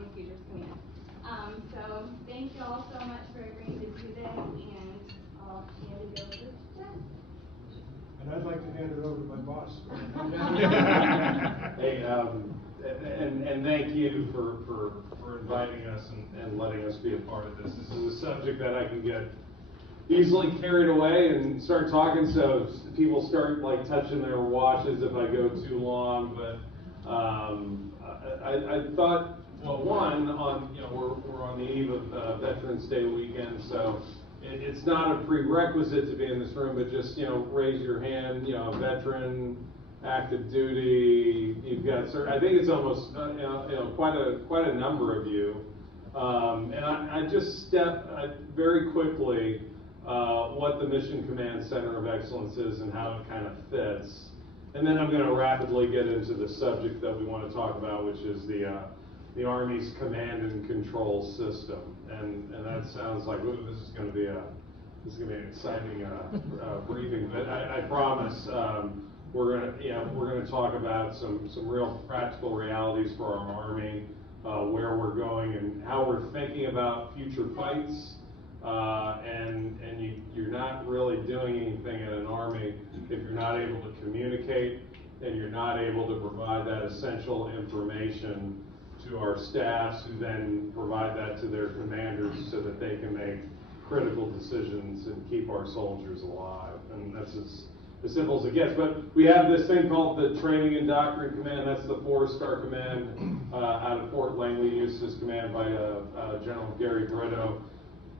Army Futures Command. So thank you all so much for agreeing to do this, and I'll hand it over to Jeff. And I'd like to hand it over to my boss. Hey, and thank you for inviting us and letting us be a part of this. This is a subject that I can get easily carried away and start talking, so people start like touching their watches if I go too long. But I thought, well, one, we're on the eve of Veterans Day weekend, so it's not a prerequisite to be in this room, but just raise your hand. Veteran, active duty. You've got I think it's almost quite a number of you. And I just step very quickly what the Mission Command Center of Excellence is and how it kind of fits. And then I'm going to rapidly get into the subject that we want to talk about, which is the Army's command and control system. And that sounds like, ooh, this is going to be an exciting briefing. But I promise we're going to talk about some real practical realities for our Army, where we're going and how we're thinking about future fights. And you're not really doing anything in an Army if you're not able to communicate and you're not able to provide that essential information to our staffs, who then provide that to their commanders so that they can make critical decisions and keep our soldiers alive. And that's as simple as it gets. But we have this thing called the Training and Doctrine Command. That's the 4-star command out of Fort Langley, Eustis, command by General Gary Brito.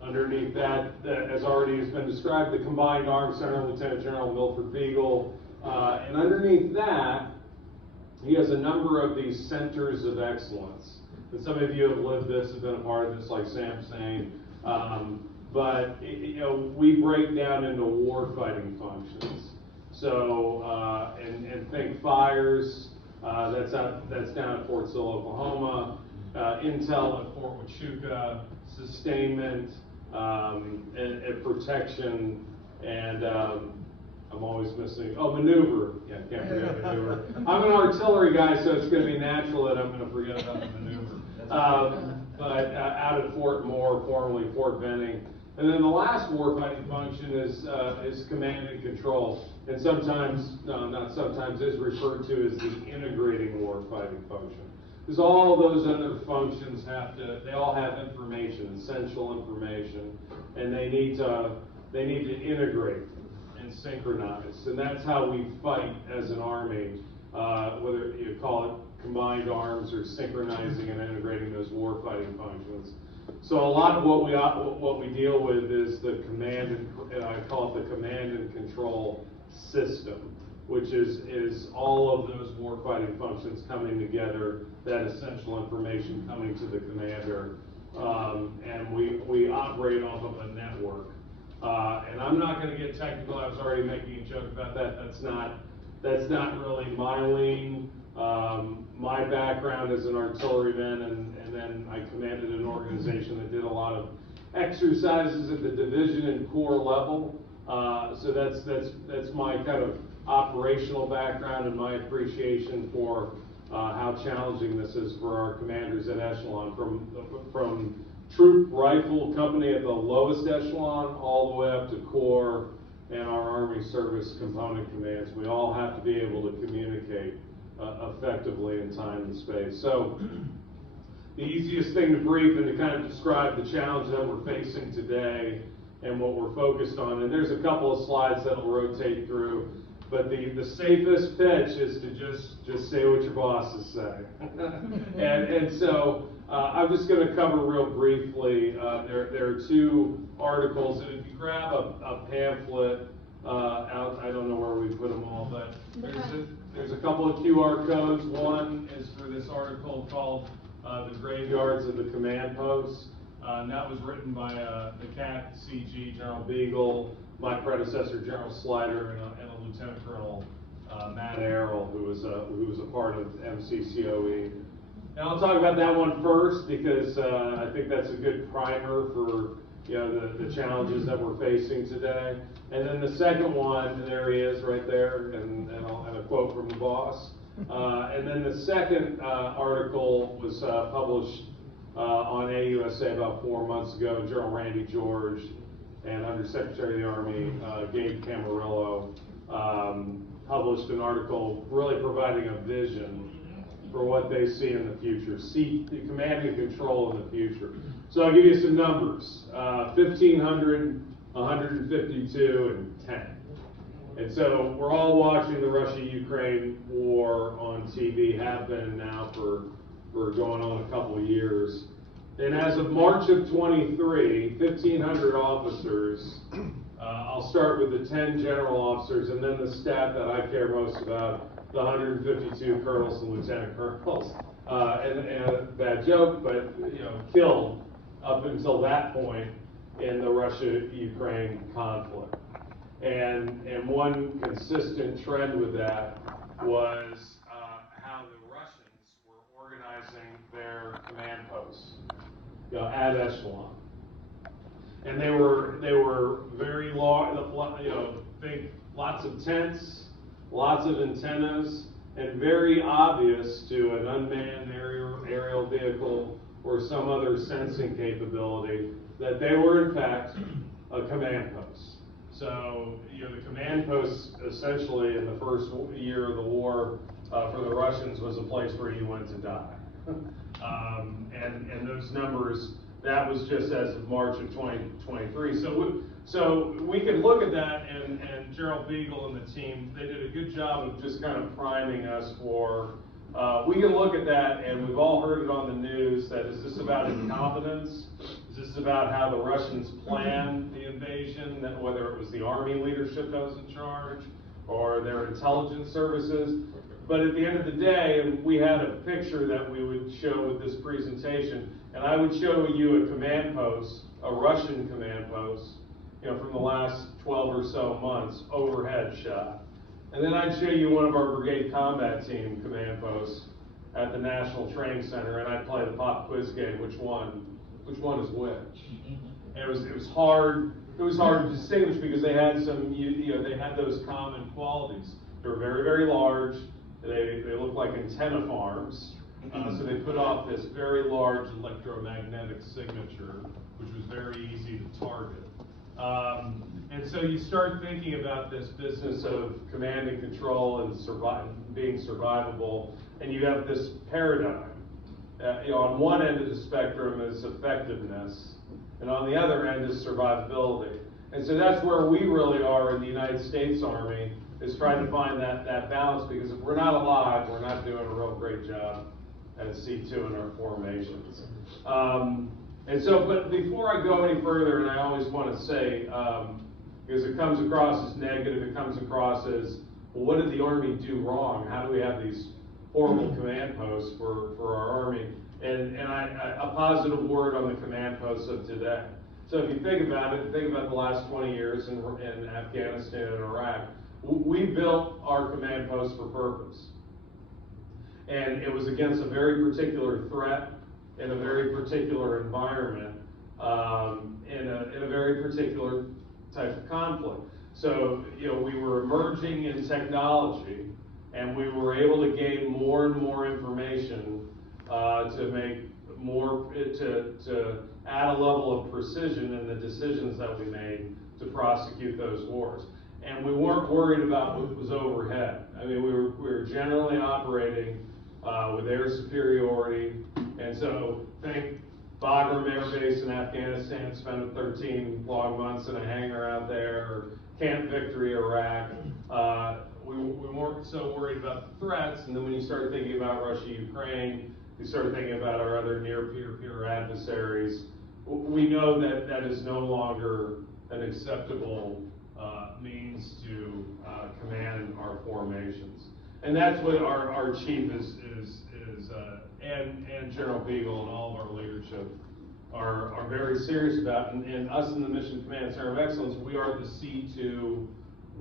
Underneath that, as already has been described, the Combined Arms Center, Lieutenant General Milford Beagle. And underneath that, he has a number of these centers of excellence. And some of you have lived this, have been a part of this, like Sam's saying. But we break down into war-fighting functions. So, and think fires, that's down at Fort Sill, Oklahoma. Intel at Fort Huachuca, sustainment, and protection, and I'm always missing, maneuver. Yeah, can't forget maneuver. I'm an artillery guy, so it's going to be natural that I'm going to forget about the maneuver. But out at Fort Moore, formerly Fort Benning. And then the last warfighting function is command and control, and sometimes, no, not sometimes, is referred to as the integrating warfighting function. Because all those other functions they all have information, essential information, and they need to integrate and synchronize. And that's how we fight as an Army, whether you call it combined arms or synchronizing and integrating those warfighting functions. So a lot of what we deal with is the command and I call it the command and control system, which is all of those warfighting functions coming together, that essential information coming to the commander, and we operate off of a network. And I'm not going to get technical. I was already making a joke about that. That's not really my lean. My background is an artilleryman, and then I commanded an organization that did a lot of exercises at the division and corps level. So that's my kind of operational background and my appreciation for how challenging this is for our commanders at echelon, from troop rifle company at the lowest echelon all the way up to corps and our Army service component commands. We all have to be able to communicate effectively in time and space. So the easiest thing to brief and to kind of describe the challenge that we're facing today and what we're focused on, and there's a couple of slides that will rotate through, but the safest pitch is to just say what your bosses say. and so I'm just going to cover real briefly. There are two articles, and if you grab a pamphlet out, I don't know where we put them all, but there's a couple of QR codes. One is for this article called The Graveyards of the Command Posts. And that was written by the CAT CG, General Beagle, my predecessor, General Slider, and a Lieutenant Colonel, Matt Errol, who was a part of MCCoE. And I'll talk about that one first because I think that's a good primer for the challenges that we're facing today. And then the second one, there he is right there, and I'll have a quote from the boss. And then the second article was published on AUSA about 4 months ago. General Randy George and Undersecretary of the Army Gabe Camarillo published an article really providing a vision for what they see in the future, see the command and control in the future. So I'll give you some numbers: 1,500, 152, and 10. And so we're all watching the Russia-Ukraine war on TV, have been now for going on a couple of years. And as of March of 23, 1,500 officers. I'll start with the 10 general officers, and then the stat that I care most about, the 152 colonels and lieutenant colonels. And a bad joke, but killed up until that point in the Russia-Ukraine conflict. And one consistent trend with that was how the Russians were organizing their command posts, ad echelon. And they were very large, big, lots of tents, lots of antennas, and very obvious to an unmanned aerial vehicle or some other sensing capability that they were in fact a command post. So the command post essentially in the first year of the war for the Russians was a place where you went to die. And those numbers, that was just as of March of 2023. So we can look at that, and Gerald Beagle and the team, they did a good job of just kind of priming us for, we can look at that, and we've all heard it on the news, that is this about incompetence? Is this about how the Russians planned the invasion, that whether it was the Army leadership that was in charge, or their intelligence services? But at the end of the day, and we had a picture that we would show with this presentation, and I would show you a command post, a Russian command post, from the last 12 or so months, overhead shot. And then I'd show you one of our brigade combat team command posts at the National Training Center, and I'd play the pop quiz game, which one is which. And it was hard to distinguish because they had some, they had those common qualities. They were very, very large. They looked like antenna farms. So they put off this very large electromagnetic signature, which was very easy to target. And so you start thinking about this business of command and control and being survivable, and you have this paradigm. On one end of the spectrum is effectiveness, and on the other end is survivability. And so that's where we really are in the United States Army, is trying to find that balance, because if we're not alive, we're not doing a real great job at C2 in our formations. And so, but before I go any further, and I always want to say, because it comes across as negative, it comes across as, well, what did the Army do wrong? How do we have these horrible command posts for our Army? And a positive word on the command posts of today. So if you think about it, think about the last 20 years in Afghanistan and Iraq, we built our command posts for purpose. And it was against a very particular threat in a very particular environment, in a very particular type of conflict. So, we were emerging in technology, and we were able to gain more and more information to make more, to add a level of precision in the decisions that we made to prosecute those wars. And we weren't worried about what was overhead. I mean, we were generally operating with air superiority, and so think Bagram Air Base in Afghanistan, spent 13 long months in a hangar out there, or Camp Victory, Iraq. We weren't so worried about the threats, and then when you started thinking about Russia, Ukraine, you started thinking about our other near peer adversaries. We know that that is no longer an acceptable means to command our formations. And that's what our chief and General Beagle and all of our leadership are very serious about. And us in the Mission Command Center of Excellence, we are the C2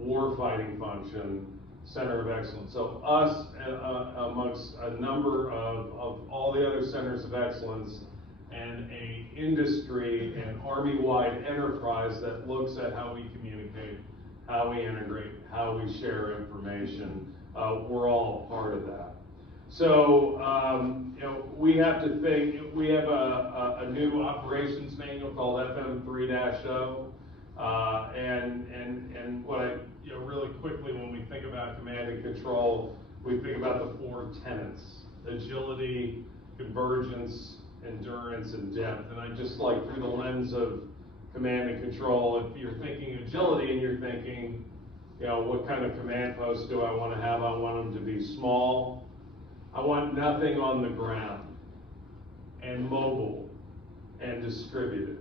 warfighting function Center of Excellence. So us amongst a number of all the other centers of excellence, and a industry and Army-wide enterprise that looks at how we communicate, how we integrate, how we share information. We're all a part of that. So, we we have to think, we have a new operations manual called FM 3-0. And what I, really quickly, when we think about command and control, we think about the 4 tenets: agility, convergence, endurance, and depth. And I just like, through the lens of command and control, if you're thinking agility and you're thinking, what kind of command post do I want to have? I want them to be small. I want nothing on the ground, and mobile, and distributed.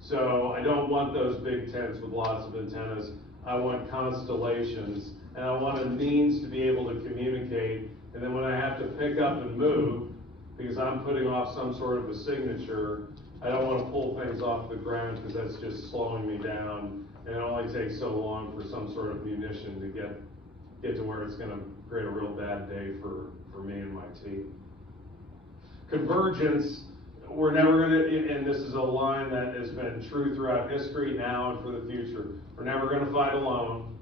So I don't want those big tents with lots of antennas. I want constellations, and I want a means to be able to communicate. And then when I have to pick up and move, because I'm putting off some sort of a signature, I don't want to pull things off the ground because that's just slowing me down. And it only takes so long for some sort of munition to get to where it's going to create a real bad day for me and my team. Convergence, we're never going to, and this is a line that has been true throughout history, now and for the future. We're never going to fight alone.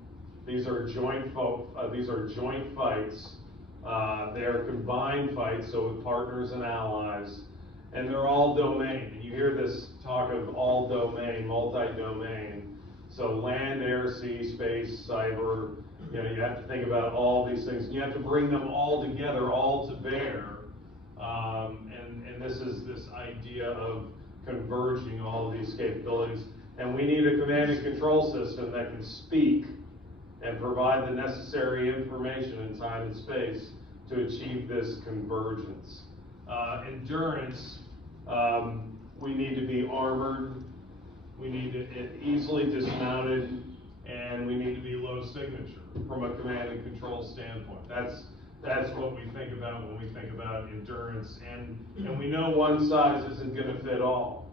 These are joint fights. They are combined fights, so with partners and allies, and they're all domain. And you hear this talk of all domain, multi-domain. So land, air, sea, space, cyber. You have to think about all these things. You have to bring them all together, all to bear. And this is this idea of converging all of these capabilities. And we need a command and control system that can speak and provide the necessary information in time and space to achieve this convergence. Endurance, we need to be armored, we need to easily dismounted, and we need to be low signature from a command and control standpoint. That's what we think about when we think about endurance, and we know one size isn't going to fit all.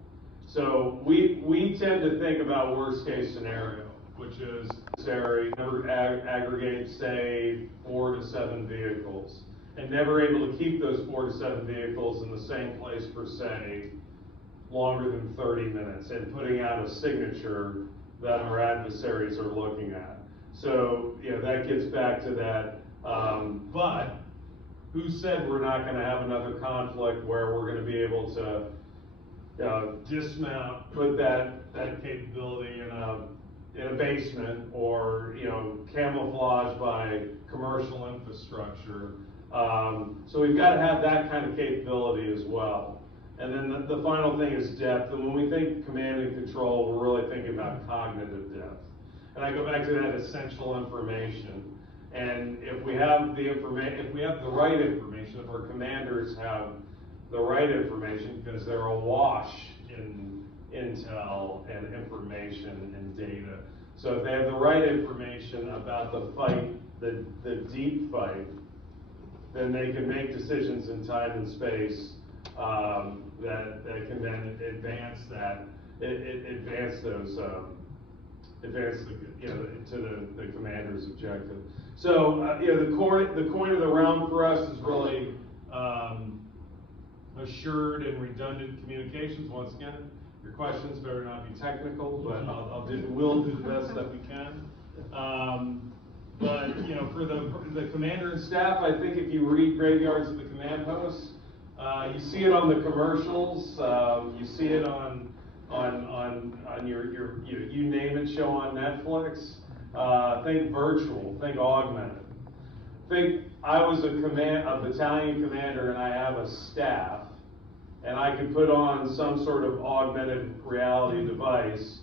So we tend to think about worst case scenario, which is necessary, never aggregate, say, 4 to 7 vehicles, and never able to keep those 4 to 7 vehicles in the same place for, say, longer than 30 minutes, and putting out a signature that our adversaries are looking at. So, that gets back to that, but who said we're not going to have another conflict where we're going to be able to dismount, put that capability in a basement, or camouflage by commercial infrastructure. So we've got to have that kind of capability as well. And then the final thing is depth. And when we think command and control, we're really thinking about cognitive depth. And I go back to that essential information. And if we have the right information, if our commanders have the right information, because they're awash in intel and information and data. So if they have the right information about the fight, the deep fight, then they can make decisions in time and space that can then advance to the commander's objective. So the coin of the realm for us is really assured and redundant communications. Once again, your questions better not be technical, but we'll do the best that we can. But for the commander and staff, I think if you read Graveyards of the Command Posts, you see it on the commercials, you see it on your you name it show on Netflix. Think virtual, think augmented. Think I was a battalion commander and I have a staff, and I can put on some sort of augmented reality device,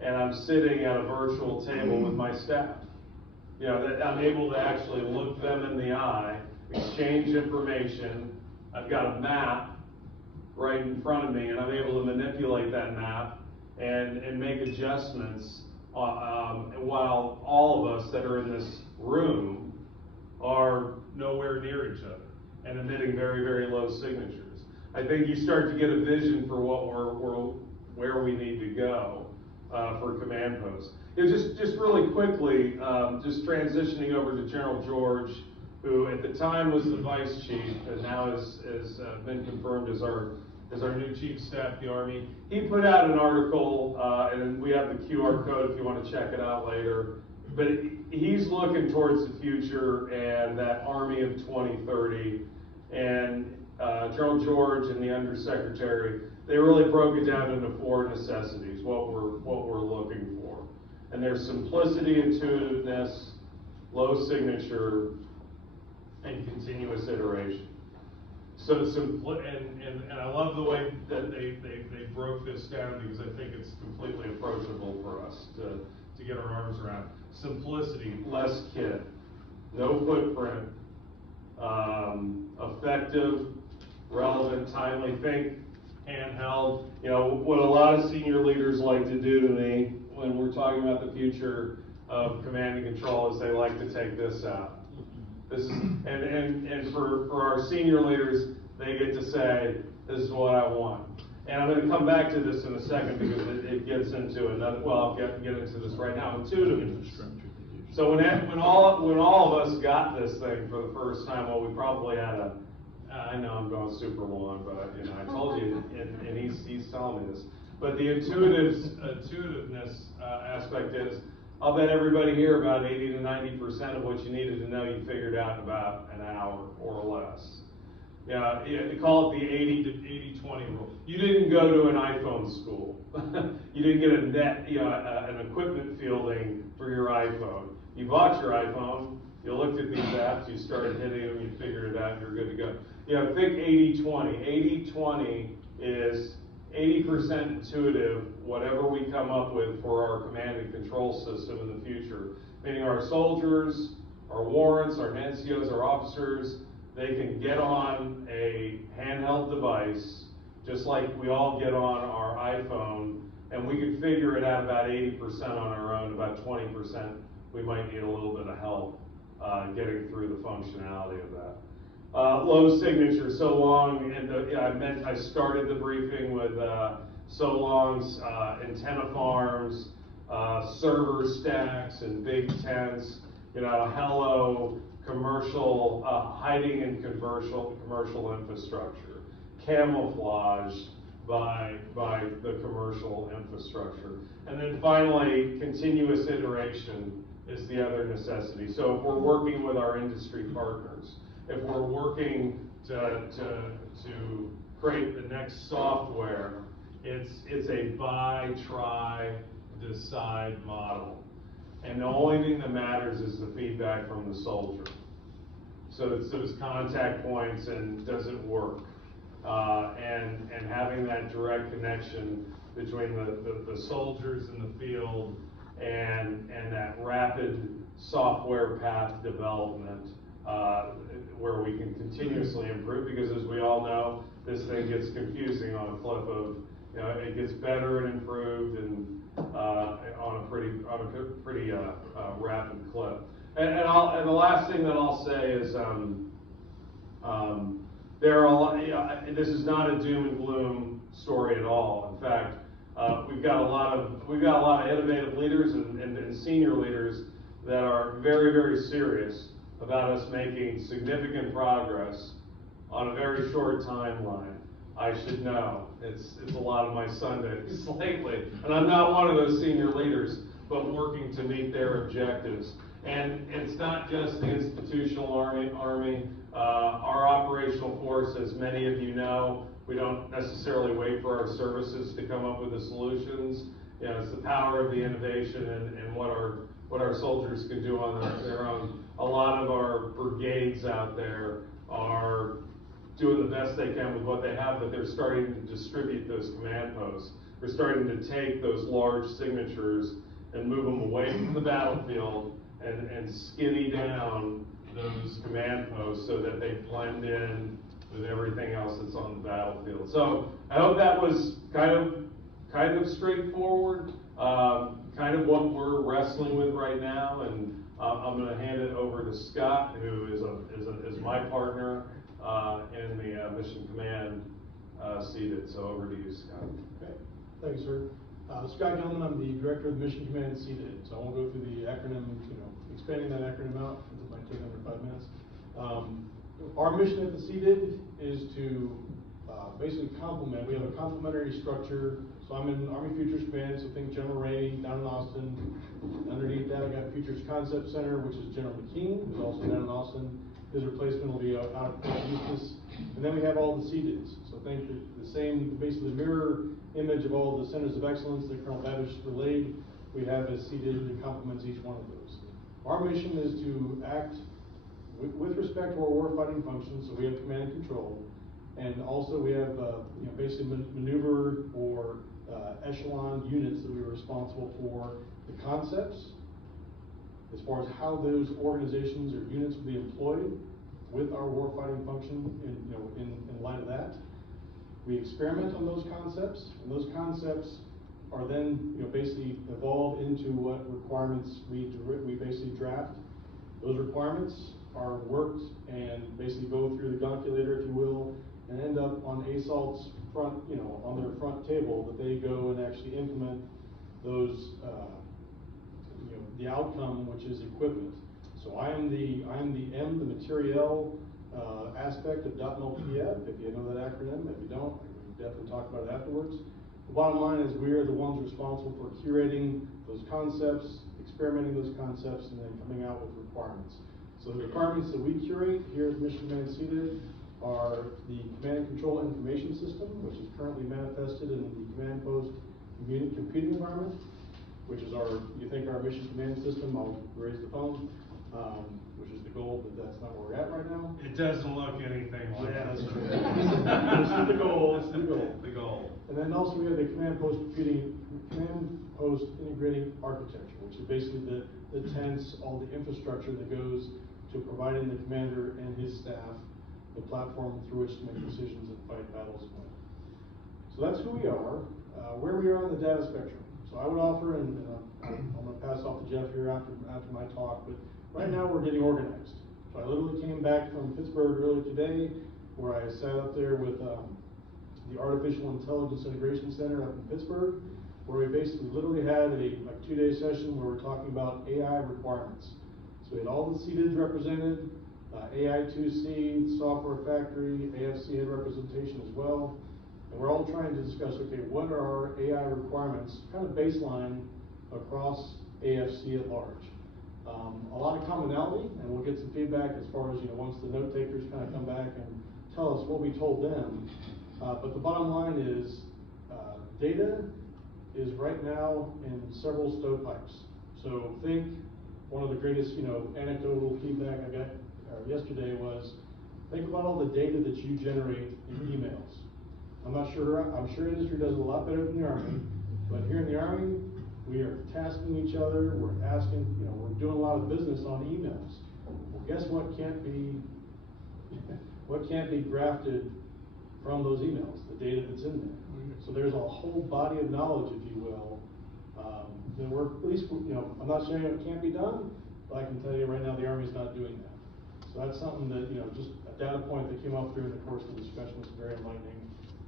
and I'm sitting at a virtual table with my staff. That I'm able to actually look them in the eye, exchange information. I've got a map right in front of me, and I'm able to manipulate that map and make adjustments while all of us that are in this room are nowhere near each other and emitting very, very low signatures. I think you start to get a vision for where we need to go for command posts. Just really quickly, just transitioning over to General George, who at the time was the vice chief and now has been confirmed as our new chief of staff of the Army. He put out an article, and we have the QR code if you want to check it out later. But he's looking towards the future and that Army of 2030, and General George and the Undersecretary, they really broke it down into 4 necessities, what we're looking for. And there's simplicity, intuitiveness, low signature, and continuous iteration. So and I love the way that they broke this down, because I think it's completely approachable for us to get our arms around. Simplicity, less kit, no footprint, effective, relevant, timely, think, handheld. You know, what a lot of senior leaders like to do to me when we're talking about the future of command and control is they like to take this out. This is, and for our senior leaders, they get to say, this is what I want. And I'm going to come back to this in a second, because it gets into another, well, I'll get into this right now, intuitiveness. So when all of us got this thing for the first time, well, we probably had I know I'm going super long, but you know, I told you, and he's telling me this. But the intuitiveness aspect is, I'll bet everybody here about 80 to 90% of what you needed to know you figured out in about an hour or less. Yeah, they call it the 80-20 rule. You didn't go to an iPhone school. You didn't get an equipment fielding for your iPhone. You bought your iPhone, you looked at these apps, you started hitting them, you figured it out, you're good to go. You know, think 80-20. 80-20 is 80% intuitive, whatever we come up with for our command and control system in the future. Meaning our soldiers, our warrants, our NCOs, our officers, they can get on a handheld device, just like we all get on our iPhone, and we can figure it out about 80% on our own. About 20%, we might need a little bit of help getting through the functionality of that. Low signature, so long, and I started the briefing with so long's antenna farms, server stacks and big tents, you know, hello, commercial, hiding in commercial infrastructure, camouflage by the commercial infrastructure. And then finally, continuous iteration is the other necessity. So if we're working with our industry partners, if we're working to create the next software, it's a buy, try, decide model. And the only thing that matters is the feedback from the soldier. So it's those contact points and does it work? And having that direct connection between the soldiers in the field and that rapid software path development, where we can continuously improve, because as we all know, this thing gets confusing on a flip of, you know, it gets better and improved and on a pretty rapid clip. And the last thing that I'll say is there are a lot. You know, this is not a doom and gloom story at all. In fact, we've got a lot of innovative leaders and senior leaders that are very, very serious about us making significant progress on a very short timeline. I should know. It's a lot of my Sundays lately, and I'm not one of those senior leaders, but working to meet their objectives. And it's not just the institutional army. Our operational force, as many of you know, we don't necessarily wait for our services to come up with the solutions. You know, it's the power of the innovation and what our soldiers can do on their own. A lot of our brigades out there are doing the best they can with what they have, but they're starting to distribute those command posts. We're starting to take those large signatures and move them away from the battlefield and skinny down those command posts so that they blend in with everything else that's on the battlefield. So I hope that was kind of straightforward, kind of what we're wrestling with right now. And I'm going to hand it over to Scott, who is my partner in the Mission Command seated. So over to you, Scott. Okay, thanks, sir. Scott Gilman, I'm the Director of the Mission Command seated. So I won't go through the acronym, expanding that acronym out, because it might take under 5 minutes. Our mission at the CDID is to basically complement. We have a complementary structure. So I'm in Army Futures Command, so think General Ray down in Austin. Underneath that, I got Futures Concept Center, which is General McKean, who's also down in Austin. his replacement will be out of business. And then we have all the CDIDs. So think the same, basically the mirror image of all the centers of excellence that Colonel Babich relayed, we have a CDID that complements each one of those. Our mission is to act with respect to our warfighting functions, so we have command and control, and also we have basically maneuver or echelon units that we are responsible for the concepts, as far as how those organizations or units will be employed with our warfighting function in light of that. We experiment on those concepts, and those concepts are then basically evolve into what requirements we basically draft. Those requirements are worked and basically go through the gonculator, if you will, and end up on ASALT's front, on their front table, that they go and actually implement those, the outcome, which is equipment. So I am the the materiel aspect of .MLPF, if you know that acronym. If you don't, we can definitely talk about it afterwards. The bottom line is we are the ones responsible for curating those concepts, experimenting those concepts, and then coming out with requirements. So the requirements that we curate here at Mission Command CDID are the Command and Control Information System, which is currently manifested in the Command Post Computing Environment, which is our Mission Command System. I'll raise the phone, which is the goal, but that's not where we're at right now. It doesn't look anything like Yeah, that's it. true. This is the goal, this is the goal. The goal. And then also we have the Command Post Integrating Architecture, which is basically the tents, all the infrastructure that goes to providing the commander and his staff the platform through which to make decisions and fight battles and win. So that's who we are, where we are on the data spectrum. So I would offer, and I'm going to pass off to Jeff here after my talk, but right now we're getting organized. So I literally came back from Pittsburgh earlier today, where I sat up there with the Artificial Intelligence Integration Center up in Pittsburgh, where we basically literally had a 2-day session where we're talking about AI requirements. So we had all the CDIDs represented, AI2C, Software Factory, AFCEA had representation as well. And we're all trying to discuss, okay, what are our AI requirements, kind of baseline across AFC at large. A lot of commonality, and we'll get some feedback as far as, once the note takers kind of come back and tell us what we told them. But the bottom line is, data is right now in several stovepipes. So think one of the greatest, anecdotal feedback I got yesterday was, think about all the data that you generate in emails. I'm sure industry does it a lot better than the Army, but here in the Army, we are tasking each other, we're asking, we're doing a lot of business on emails. Well, guess what can't be grafted from those emails, the data that's in there. So there's a whole body of knowledge, if you will, that we're, at least, I'm not saying it can't be done, but I can tell you right now the Army's not doing that. So that's something that, just a data point that came up during the course of the discussion was very enlightening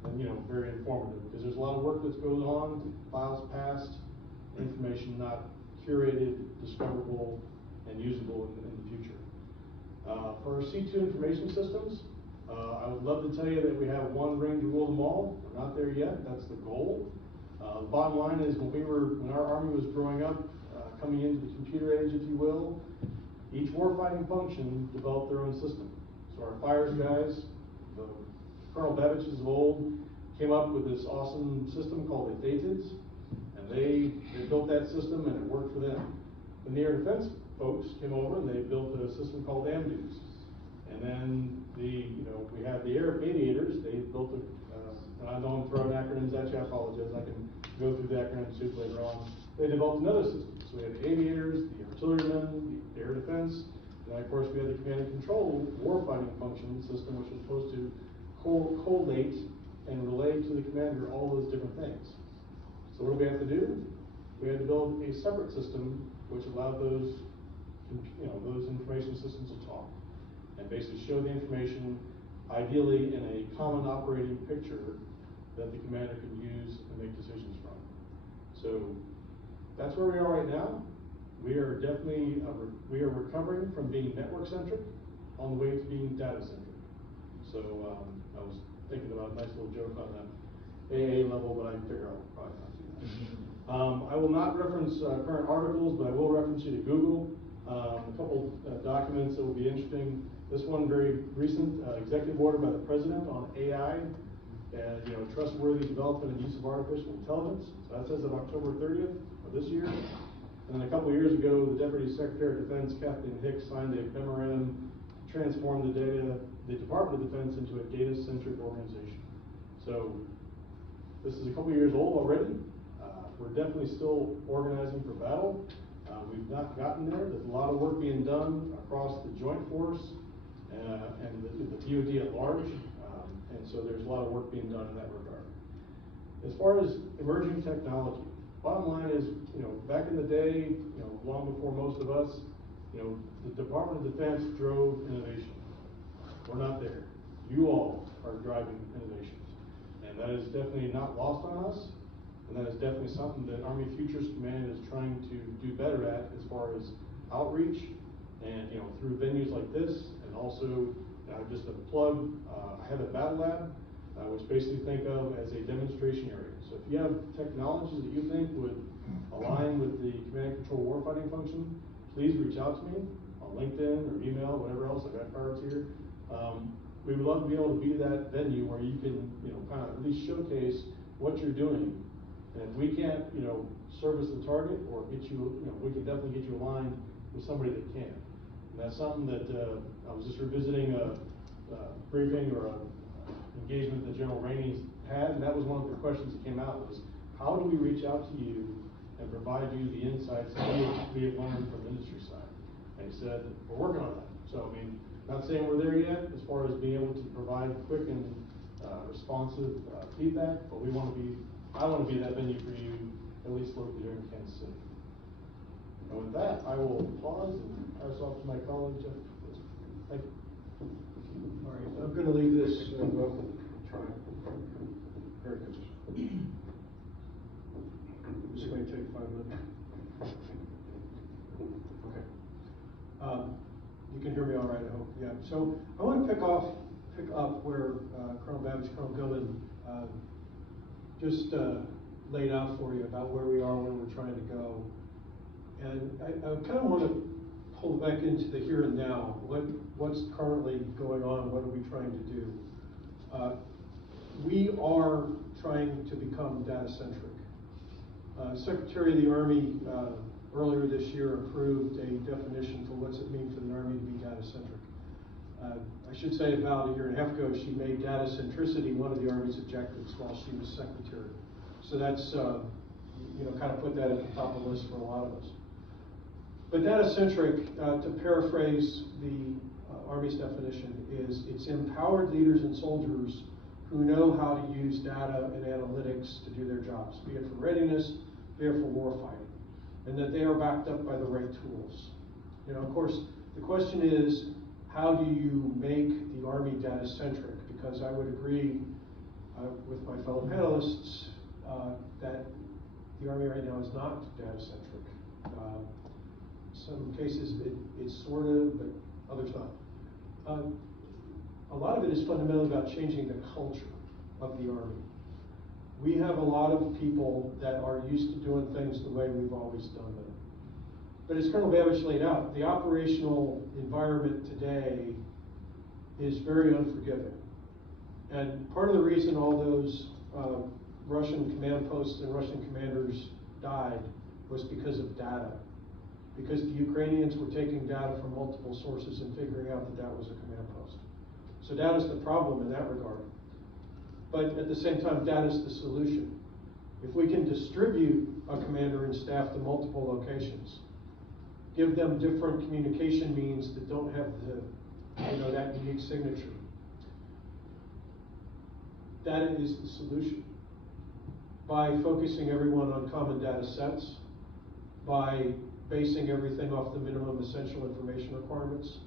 and, very informative, because there's a lot of work that goes on, files passed, information not curated, discoverable, and usable in the future. For our C2 information systems, I would love to tell you that we have one ring to rule them all. We're not there yet. That's the goal. The bottom line is when our Army was growing up, coming into the computer age, if you will, each warfighting function developed their own system. So our fires guys, the Colonel Babiches of old, came up with this awesome system called the DATIDs, and they built that system and it worked for them. Then the air defense folks came over and they built a system called AMDUs. And then we had the air aviators. They built and I know I'm throwing acronyms at you, I apologize. I can go through the acronym soup later on. They developed another system. So we had the aviators, the artillerymen, the air defense, and then of course we had the command and control warfighting function system, which was supposed to collate and relay to the commander all those different things. So what do we have to do? We had to build a separate system which allowed those information systems to talk and basically show the information, ideally in a common operating picture that the commander can use and make decisions from. So that's where we are right now. We are definitely we are recovering from being network centric on the way to being data centric. So I was thinking about a nice little joke on that AA level, but I figure I'll probably not do that. I will not reference current articles, but I will reference you to Google. A couple documents that will be interesting. This one very recent executive order by the president on AI and trustworthy development and use of artificial intelligence. So that says of October 30th of this year. And then a couple of years ago, the Deputy Secretary of Defense, Kathleen Hicks, signed a memorandum to transform the Department of Defense into a data-centric organization. So this is a couple of years old already. We're definitely still organizing for battle. We've not gotten there. There's a lot of work being done across the Joint Force and the DoD at large. And so there's a lot of work being done in that regard. As far as emerging technology, bottom line is, back in the day, long before most of us, the Department of Defense drove innovation. We're not there. You all are driving innovations. And that is definitely not lost on us. And that is definitely something that Army Futures Command is trying to do better at as far as outreach and, through venues like this. And also, just a plug, I have a battle lab, which basically think of as a demonstration area. So if you have technologies that you think would align with the command and control warfighting function, please reach out to me on LinkedIn or email, whatever else. I've got cards here. We would love to be able to be that venue where you can, kind of at least showcase what you're doing. And if we can't, service the target or get you, we can definitely get you aligned with somebody that can. And that's something that I was just revisiting a briefing or a engagement that General Rainey had, and that was one of the questions that came out was, how do we reach out to you and provide you the insights that we have learned from the industry side? And he said, we're working on that. So, not saying we're there yet as far as being able to provide quick and responsive feedback, but I want to be that venue for you, at least locally here in Kansas City. And with that, I will pause and pass off to my colleague, Jeff. Thank you. All right, I'm going to leave this. Try. Very good. This is going to take 5 minutes. Okay. You can hear me all right, I hope. Yeah. So I want to pick up where Colonel Babich, Colonel Gilman just laid out for you about where we are, where we're trying to go. And I kind of want to pull back into the here and now. What's currently going on? What are we trying to do? We are trying to become data-centric. Secretary of the Army earlier this year approved a definition for what's it mean for the Army to be data-centric. I should say about a year and a half ago, she made Data-Centricity one of the Army's objectives while she was secretary. So that's, kind of put that at the top of the list for a lot of us. But data-centric, to paraphrase the Army's definition, is it's empowered leaders and soldiers who know how to use data and analytics to do their jobs, be it for readiness, be it for warfighting, and that they are backed up by the right tools. Of course, the question is, how do you make the Army data-centric? Because I would agree with my fellow panelists that the Army right now is not data-centric. Some cases it's sort of, but others not. A lot of it is fundamentally about changing the culture of the Army. We have a lot of people that are used to doing things the way we've always done them. But as Colonel Babich laid out, the operational environment today is very unforgiving. And part of the reason all those Russian command posts and Russian commanders died was because of data. Because the Ukrainians were taking data from multiple sources and figuring out that that was a command post. So data is the problem in that regard. But at the same time, data is the solution. If we can distribute a commander and staff to multiple locations, give them different communication means that don't have that unique signature, data is the solution. By focusing everyone on common data sets, by basing everything off the minimum essential information requirements,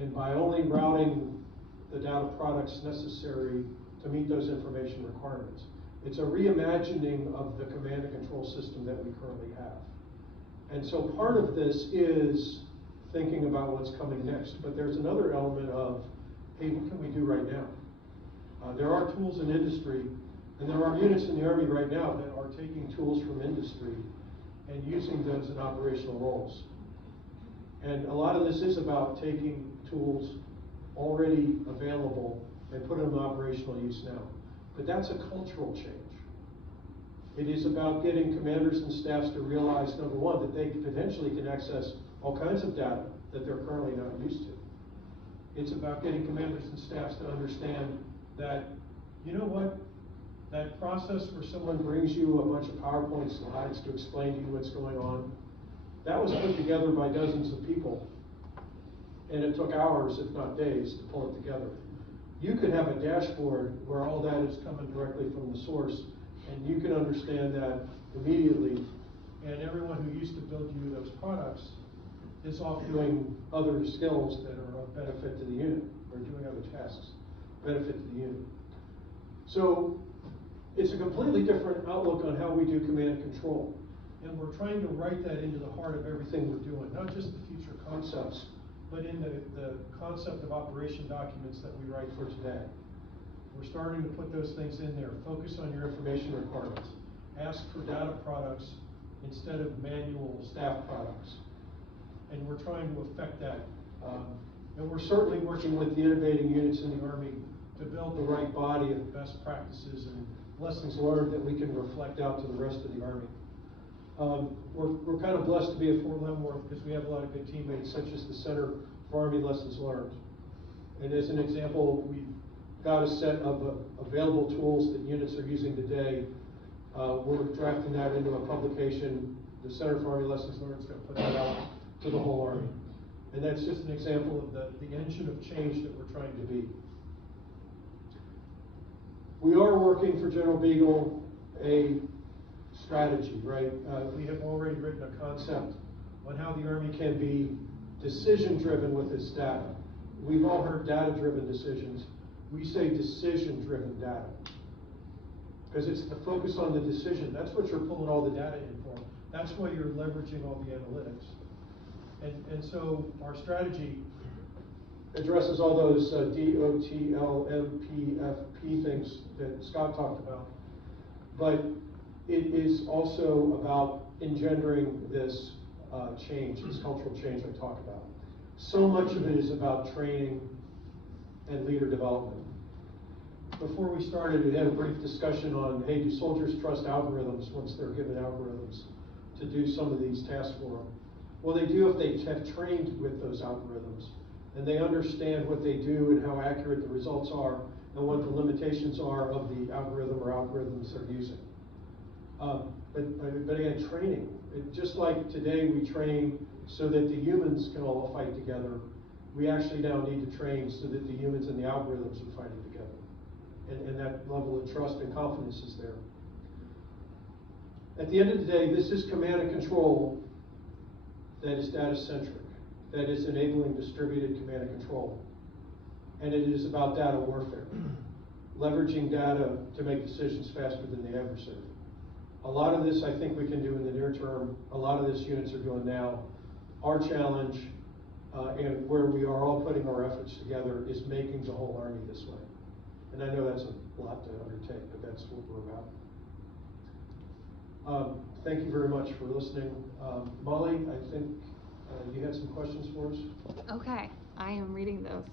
and by only routing the data products necessary to meet those information requirements. It's a reimagining of the command and control system that we currently have. And so part of this is thinking about what's coming next, but there's another element of, hey, what can we do right now? There are tools in industry, and there are units in the Army right now that are taking tools from industry and using those in operational roles. And a lot of this is about taking tools already available and put them in operational use now. But that's a cultural change. It is about getting commanders and staffs to realize, number one, that they potentially can access all kinds of data that they're currently not used to. It's about getting commanders and staffs to understand that, you know what, that process where someone brings you a bunch of PowerPoint slides to explain to you what's going on, that was put together by dozens of people. And it took hours, if not days, to pull it together. You could have a dashboard where all that is coming directly from the source, and you can understand that immediately. And everyone who used to build you those products is off doing other skills that are of benefit to the unit, or doing other tasks, benefit to the unit. So it's a completely different outlook on how we do command and control. And we're trying to write that into the heart of everything we're doing, not just the future concepts, but in the concept of operation documents that we write for today. We're starting to put those things in there. Focus on your information requirements. Ask for data products instead of manual staff products. And we're trying to affect that. And we're certainly working with the innovating units in the Army to build the right body of best practices and lessons learned that we can reflect out to the rest of the Army. We're kind of blessed to be at Fort Leavenworth because we have a lot of good teammates, such as the Center for Army Lessons Learned. And as an example, we've got a set of available tools that units are using today. We're drafting that into a publication. The Center for Army Lessons Learned is going to put that out to the whole Army. And that's just an example of the engine of change that we're trying to be. We are working for General Beagle a strategy, right? We have already written a concept on how the Army can be decision-driven with its data. We've all heard data-driven decisions. We say decision-driven data. Because it's the focus on the decision. That's what you're pulling all the data in for. That's why you're leveraging all the analytics. And so our strategy addresses all those DOTLMPFP things that Scott talked about. But it is also about engendering this change, this cultural change I talked about. So much of it is about training and leader development. Before we started, we had a brief discussion on, hey, do soldiers trust algorithms once they're given algorithms to do some of these tasks for them? Well, they do if they have trained with those algorithms and they understand what they do and how accurate the results are and what the limitations are of the algorithm or algorithms they're using. But again, training. Just like today we train so that the humans can all fight together, we actually now need to train so that the humans and the algorithms are fighting together. And that level of trust and confidence is there. At the end of the day, this is command and control that is data-centric, that is enabling distributed command and control. And it is about data warfare, leveraging data to make decisions faster than the adversary. A lot of this I think we can do in the near term. A lot of this units are doing now. Our challenge, and where we are all putting our efforts together, is making the whole Army this way. And I know that's a lot to undertake, but that's what we're about. Thank you very much for listening. Molly, I think you had some questions for us? Okay, I am reading those.